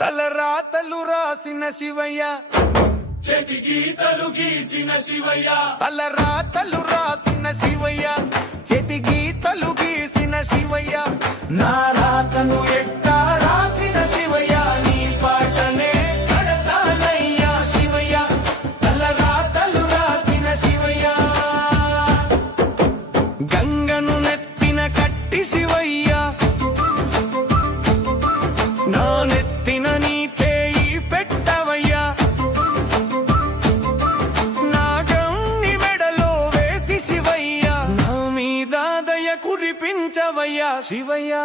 తలరాతలు రాసిన శివయ్య చేతి గీతలు గీసిన శివయ్య తలరాతలు రాసిన శివయ్య చేతి గీతలు గీసిన శివయ్య నా రాతను ఎట్టా రాసిన శివయ్య నీ పాటనే కడతానయ్యా శివయ్య తలరాతలు రాసిన శివయ్య గంగను నెత్తిన కట్టి శివయ్య నా నెత్తిన నీ చేయి పెట్టవయ్యా నాగన్ని మెడలో వేసి శివయ్య నా మీద దయ కురిపించవయ్యా శివయ్యా